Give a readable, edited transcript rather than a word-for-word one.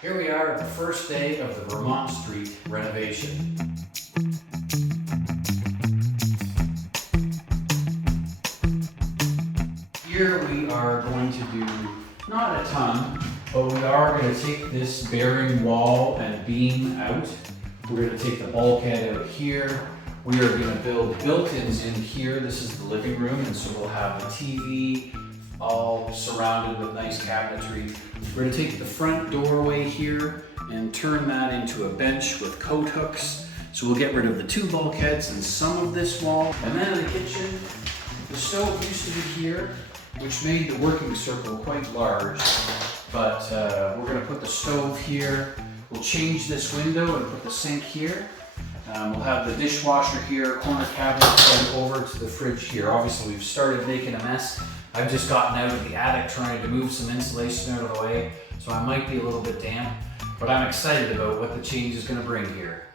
Here we are at the first day of the Vermont Street renovation. Here we are going to do not a ton, but we are going to take this bearing wall and beam out. We're going to take the bulkhead out here. We are going to build built-ins in here. This is the living room, and so we'll have a TV all surrounded with nice cabinetry. We're going to take the front doorway here and turn that into a bench with coat hooks. So we'll get rid of the two bulkheads and some of this wall. And then in the kitchen, the stove used to be here, which made the working circle quite large. But we're going to put the stove here. We'll change this window and put the sink here. We'll have the dishwasher here, corner cabinet, and over to the fridge here. Obviously, we've started making a mess. I've just gotten out of the attic trying to move some insulation out of the way, so I might be a little bit damp, but I'm excited about what the change is going to bring here.